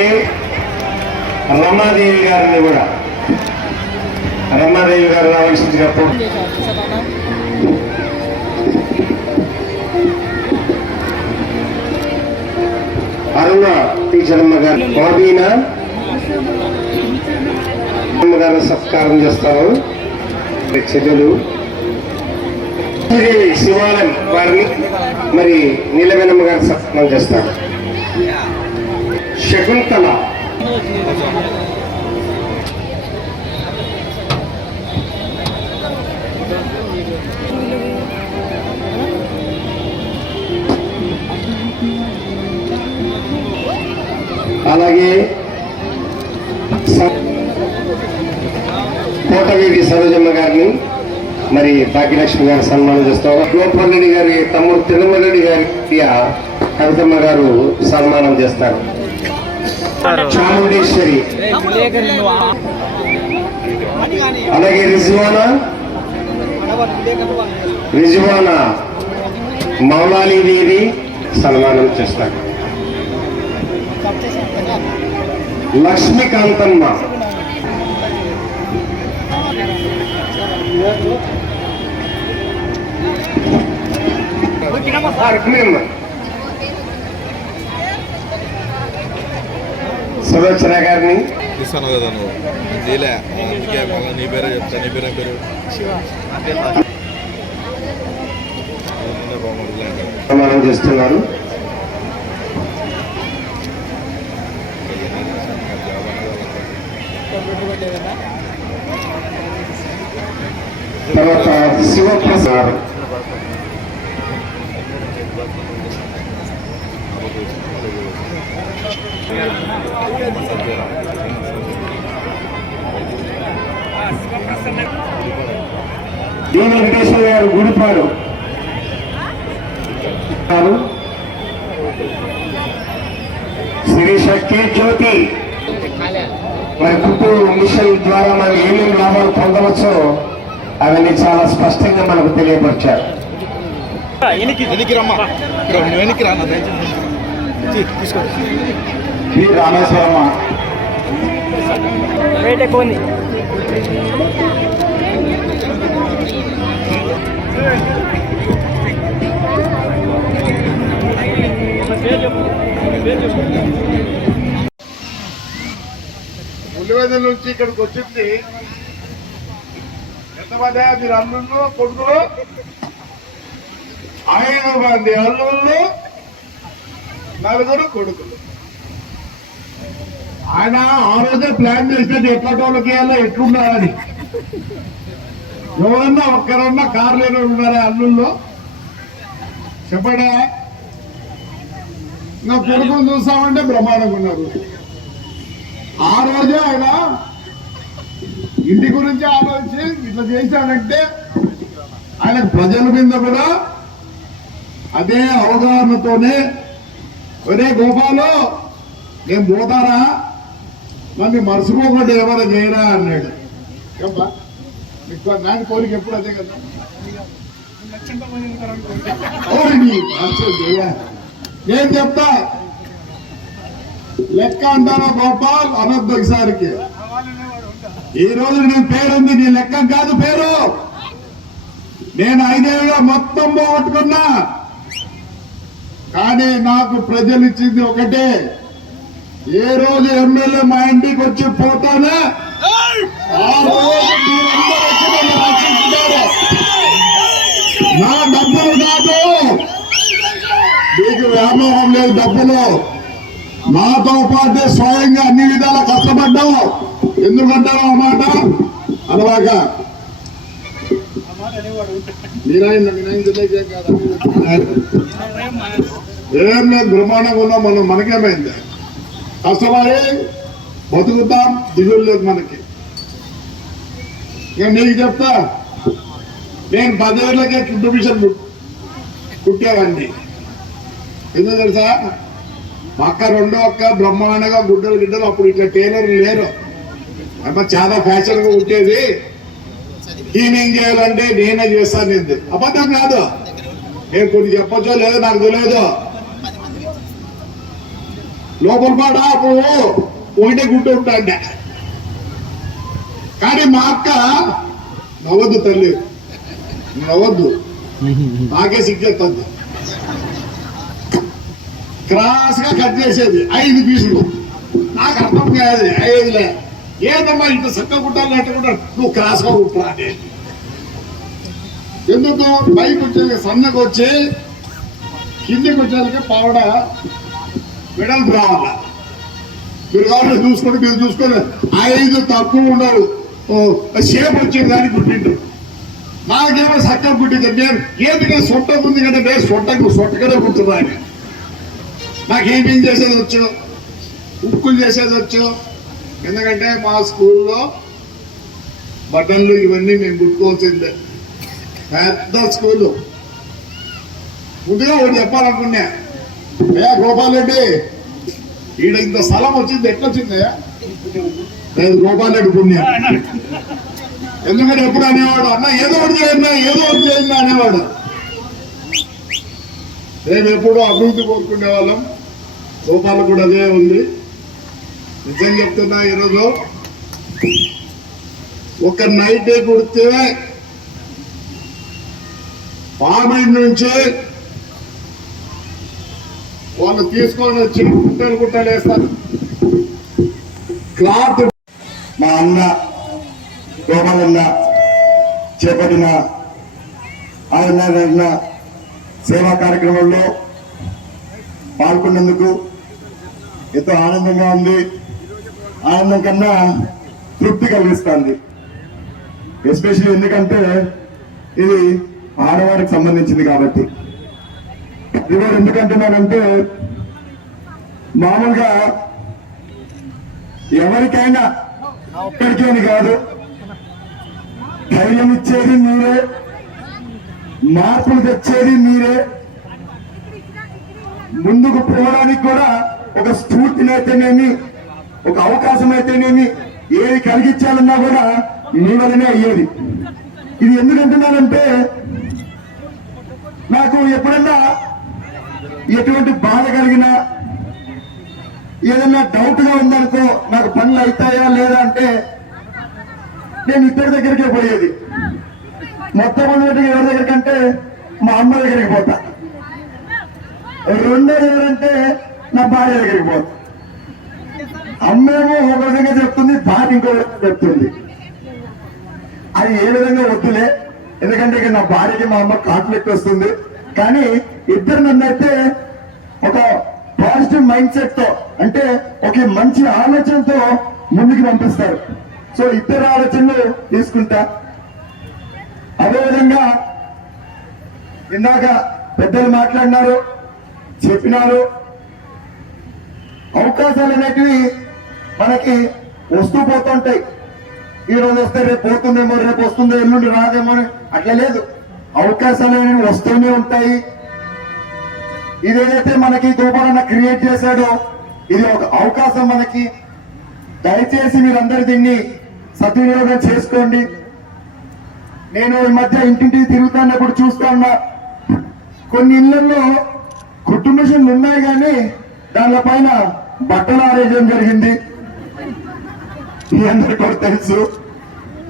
అలాగే రమాదేవి గారిని కూడా రమాదేవి గారు రావాల్సిందినప్పుడు అరుణ టీచరమ్మ గారు బాబీనా గారు సత్కారం చేస్తారు. చెల్లెలు శివాలయం వారిని మరి నీలవేణమ్మ గారు సత్కారం చేస్తారు. శకుంతల అలాగే కోటవీటి సరోజమ్మ గారిని మరి భాగ్యలక్ష్మి గారు సన్మానం చేస్తారు. గోపాల్ రెడ్డి గారి తమ్ముడు తిరుమల రెడ్డి గారి కవితమ్మ గారు సన్మానం చేస్తారు. చాముండేశ్వరి అలాగే రిజ్వానా మౌలాలి దేవి సన్మానం చేస్తారు. లక్ష్మీకాంతమ్మ సులోచన గారిని ఇస్తాను కదా నువ్వు అందుకే మళ్ళీ నీ పేరే చెప్తా. నీ పేరే పేరు ప్రమాణం చేస్తున్నారు. తర్వాత శివప్రసాద్ డి వెంకటేశ్వర గారు గుడిపాడు శిరీష కే జ్యోతి మరి కుటుంబ మిషన్ ద్వారా మనం ఏమేమి లాభాలు పొందవచ్చో అవన్నీ చాలా స్పష్టంగా మనకు తెలియపరిచారు. రామేశ్వరమ్మ పులివెందుల నుంచి ఇక్కడికి వచ్చింది ఎంతమంది? మీరు అల్లుళ్ళు కొడుకులు 5 మంది అల్లుళ్ళు 4 కొడుకులు. ఆయన ఆ రోజే ప్లాన్ చేసినట్టు ఎట్లటోళ్ళకి ఎట్లున్నారని. ఎవరన్నా ఒక్కరన్నా కారు లేని ఉన్నారా అల్లుళ్ళు? చెప్పడా? నా కొడుకులు చూస్తామంటే బ్రహ్మాండంగా ఉన్నారు. ఆ రోజే ఆయన ఇంటి గురించి ఆలోచించి ఇట్లా చేశాడంటే ఆయనకు ప్రజల మీద కూడా అదే అవగాహనతోనే ఒరే గోపాలు నేను పోతారా మరి మర్చిపోకుండా ఏమైనా చేయరా అన్నాడు. నాని కోరిక ఎప్పుడు అదే కదా. నేను చెప్తా లెక్క అంటారా గోపాల్ అనొద్దు ఒకసారికి. ఈ రోజు నీ పేరుంది, నీ లెక్క కాదు పేరు. నేను 5 ఏళ్ళలో మొత్తం పోగొట్టుకున్నా, కానీ నాకు ప్రజలు ఇచ్చింది ఒకటే. ఏ రోజు ఎమ్మెల్యే మా ఇంటికి వచ్చి పోతానే ఆ రోజు మీరందరూ వచ్చి రక్షించుతారు. నా డబ్బులు కాదు, మీకు వ్యామోహం లేదు. డబ్బులు నాతో పాటే స్వయంగా అన్ని విధాలా కష్టపడ్డావు. ఎందుకంటారు ఆ మాట అనవాక ఏం లేదు, బ్రహ్మాండంగా ఉన్నాం మనం. మనకేమైంది? కష్టపడి బతుకుతాం, దిగులు లేదు మనకి. ఇక నీకు చెప్తా, నేను 10 ఏళ్ళకే ఫుడ్ మిషన్ కుట్టేవాడిని. ఎందుకు తెలుసా? మా అక్క 2వ అక్క బ్రహ్మాండంగా గుడ్డలు అప్పుడు ఇట్లా టైలర్లు లేరు, అమ్మ చాలా ఫ్యాషన్ గా ఉండేది. క్లీనింగ్ చేయాలంటే నేనే చేస్తాను. ఇది అబద్ధం కాదు. నేను కొన్ని చెప్పచ్చో లేదో నాకు తెలియదు. లోపల పాట అప్పుడు ఒకటే గుడ్డు ఉంటాండ. కానీ మా అక్క నవ్వద్దు తల్లి, నవ్వద్దు, నాకే సిగ్గెత్తద్దు. క్రాస్ గా కట్ చేసేది 5 పీసులు. నాకు అర్థం కాదు 5లే, ఏదమ్మా ఇంత చక్క కుట్టాలి అంటే కూడా నువ్వు క్రాస్ గా కుట్టరా అని. ఎందుకు పైకి వచ్చే సన్నకు వచ్చి కిందికి వచ్చేందుకే పావడ వెడల్పు రావాలా. మీరు కావాలి చూసుకొని, మీరు చూసుకొని 5 తక్కువ ఉండరు, షేప్ వచ్చేది కానీ కుట్టిండు. నాకేమో చక్కగా కుట్టింది. నేను ఏది సొట్ట ఉంది కంటే నేను సొట్టగానే కుట్టున్నా అని. నాకేమేం చేసేది వచ్చు, ఉక్కులు చేసేది వచ్చు. ఎందుకంటే మా స్కూల్లో బటన్లు ఇవన్నీ మేము కుట్టుకోవాల్సిందే. పెద్ద స్కూలు. ముందుగా ఒకటి చెప్పాలనుకున్నా, గోపాల్ రెడ్డి ఈడ ఇంత స్థలం వచ్చింది ఎట్లొచ్చింది? లేదు గోపాల్ రెడ్డి పుణ్యం. ఎందుకంటే ఎప్పుడు అనేవాడు, అన్న ఏదో ఒకటి చేయండి అనేవాడు. మేము ఎప్పుడూ అభివృద్ధి కోరుకునే వాళ్ళం. గోపాల్ కూడా అదే ఉంది. నిజం చెప్తున్నా, ఈరోజు ఒక నైట్ కుడితే పార్లమెంట్ నుంచి వాళ్ళు తీసుకొని వచ్చి గుట్టలు వేస్తారు. క్లాత్ మా అన్న గోపాలన్న చేపట్టిన ఆయన సేవా కార్యక్రమంలో పాల్గొన్నందుకు ఎంతో ఆనందంగా ఉంది. ఆనందం కన్నా తృప్తి కలిగిస్తుంది. ఎస్పెషల్లీ ఎందుకంటే ఇది ఆడవారికి సంబంధించింది కాబట్టి. అది కూడా ఎందుకంటున్నానంటే, మామూలుగా ఎవరికైనా ఒక్కడికి అని కాదు, ధైర్యం ఇచ్చేది మీరే, మార్పులు తెచ్చేది మీరే, ముందుకు పోవడానికి కూడా ఒక స్ఫూర్తినైతేనేమి, ఒక అవకాశం అయితేనేమి, ఏది కలిగించాలన్నా కూడా మీ వల్లనే అయ్యేది. ఇది ఎందుకంటున్నానంటే, నాకు ఎప్పుడన్నా ఎటువంటి బాధ కలిగినా, ఏదన్నా డౌట్ గా ఉందనుకో, నాకు పనులు అవుతాయా లేదా అంటే నేను ఇద్దరి దగ్గరికే పోయేది. మొట్టమొదటిగా ఎవరి దగ్గరికంటే మా అమ్మ దగ్గరికి పోతా, రెండోది ఎవరంటే నా భార్య దగ్గరికి పోతా. అమ్మేమో ఒక విధంగా చెప్తుంది, భార్య ఇంకో విధంగా చెప్తుంది. అది ఏ విధంగా వద్దులే, ఎందుకంటే ఇక నా భార్యకి మా అమ్మ కాన్ఫ్లిక్ట్ వస్తుంది. కానీ ఇద్దరు నన్నైతే ఒక పాజిటివ్ మైండ్ సెట్ తో, అంటే ఒక మంచి ఆలోచనతో ముందుకు పంపిస్తారు. సో ఇద్దరు ఆలోచనలు తీసుకుంటా. అదేవిధంగా ఇందాక పెద్దలు మాట్లాడినారు, చెప్పినారు, అవకాశాలు అనేటివి మనకి వస్తూ పోతుంటాయి. ఈ రోజు వస్తే రేపు పోతుందేమో, రేపు వస్తుందో, ఎల్లుండి రాదేమో అని అట్లా లేదు. అవకాశాలు అనేవి వస్తూనే ఉంటాయి. ఇదేదైతే మనకి గోపాలన్న క్రియేట్ చేశాడో ఇది ఒక అవకాశం మనకి. దయచేసి మీరందరూ దీన్ని సద్వినియోగం చేసుకోండి. నేను ఈ మధ్య ఇంటింటికి తిరుగుతున్నప్పుడు చూస్తా ఉన్నా, కొన్ని ఇళ్లలో కుట్టు మిషన్లు ఉన్నాయి కానీ దానిలో పైన బట్టలు ఆరేయడం జరిగింది. మీ అందరికీ కూడా తెలుసు.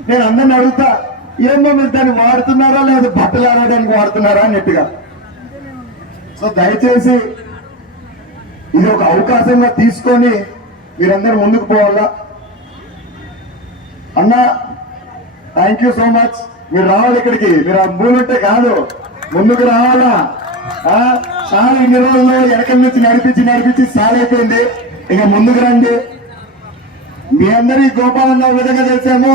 నేను అందరిని అడుగుతా, ఏమో మీరు దాన్ని వాడుతున్నారా లేదా బట్టలు ఆరేయడానికి వాడుతున్నారా అన్నట్టుగా. సో దయచేసి ఇది ఒక అవకాశంగా తీసుకొని మీరందరూ ముందుకు పోవాలా. అన్న థ్యాంక్ యూ సో మచ్. మీరు రావాలి ఇక్కడికి, మీరు అబ్బులుంటే కాదు, ముందుకు రావాలా. చాలా ఇన్ని రోజుల్లో వెనక నుంచి నడిపించి సాలైపోయింది. ఇక ముందుకు రండి. మీ అందరి గోపాలన్న విధంగా తెలిసామో,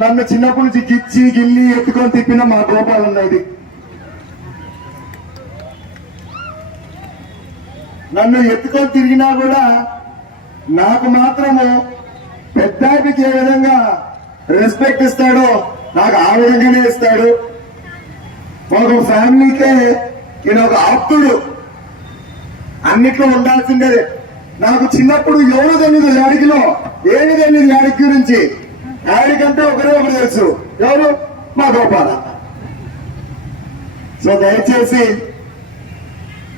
నన్ను చిన్నప్పటి నుంచి గిచ్చి గిల్లి ఎత్తుకొని తిప్పిన మా గోపాలన్న. ఇది నన్ను ఎత్తుకొని తిరిగినా కూడా నాకు మాత్రము పెద్దానికి ఏ విధంగా రెస్పెక్ట్ ఇస్తాడో నాకు ఆ విధంగానే ఇస్తాడు. ఒక ఫ్యామిలీకే ఈయన ఒక ఆప్తుడు, అన్నిట్లో ఉండాల్సిందే. నాకు చిన్నప్పుడు ఎవరు తెలియదు యాడికిలో, ఏమి తెలియదు యాడికి గురించి. యాడికంటే ఒకరు తెలుసు, ఎవరు? మా గోపాల. సో దయచేసి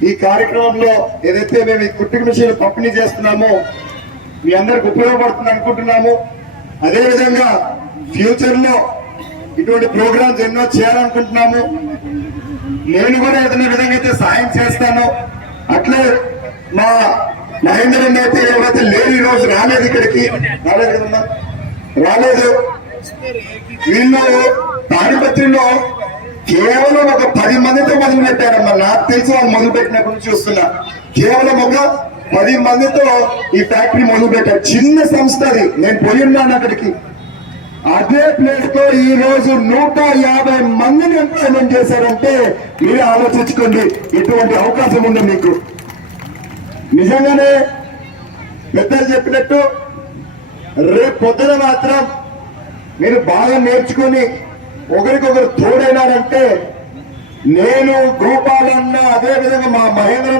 ఈ కార్యక్రమంలో ఏదైతే మేము ఈ కుట్టిక మిషన్లు పంపిణీ చేస్తున్నామో మీ అందరికి ఉపయోగపడుతుంది అనుకుంటున్నాము. అదేవిధంగా ఫ్యూచర్ లో ఇటువంటి ప్రోగ్రామ్స్ ఎన్నో చేయాలనుకుంటున్నాము. నేను కూడా ఏదైనా విధంగా అయితే సాయం చేస్తాను. అట్లే మా మహేందర్ అయితే ఎవరైతే లేరు, ఈ రోజు రాలేదు, ఇక్కడికి రాలేదు కదమ్మా, రాలేదు. వీళ్ళు తాడిపత్రిలో కేవలం ఒక 10 మందితో మొదలు పెట్టారమ్మా. నాకు తెలిసి వాళ్ళు మొదలు పెట్టినప్పుడు నుంచి చూస్తున్నా. కేవలం ఒక 10 మందితో ఈ ఫ్యాక్టరీ మొదలు పెట్టారు. చిన్న సంస్థ అది. నేను పోయి ఉన్నాను అక్కడికి. అదే ప్లేస్ లో ఈ రోజు 150 మందిని ఎంప్లాయ్మెంట్ చేశారంటే మీరు ఆలోచించుకోండి ఎటువంటి అవకాశం ఉంది మీకు. నిజంగానే పెద్దలు చెప్పినట్టు రేపు పొద్దున మాత్రం మీరు బాగా నేర్చుకొని ఒకరికొకరు తోడైనారంటే నేను గోపాలన్న, అదే విధంగా మా మహేంద్ర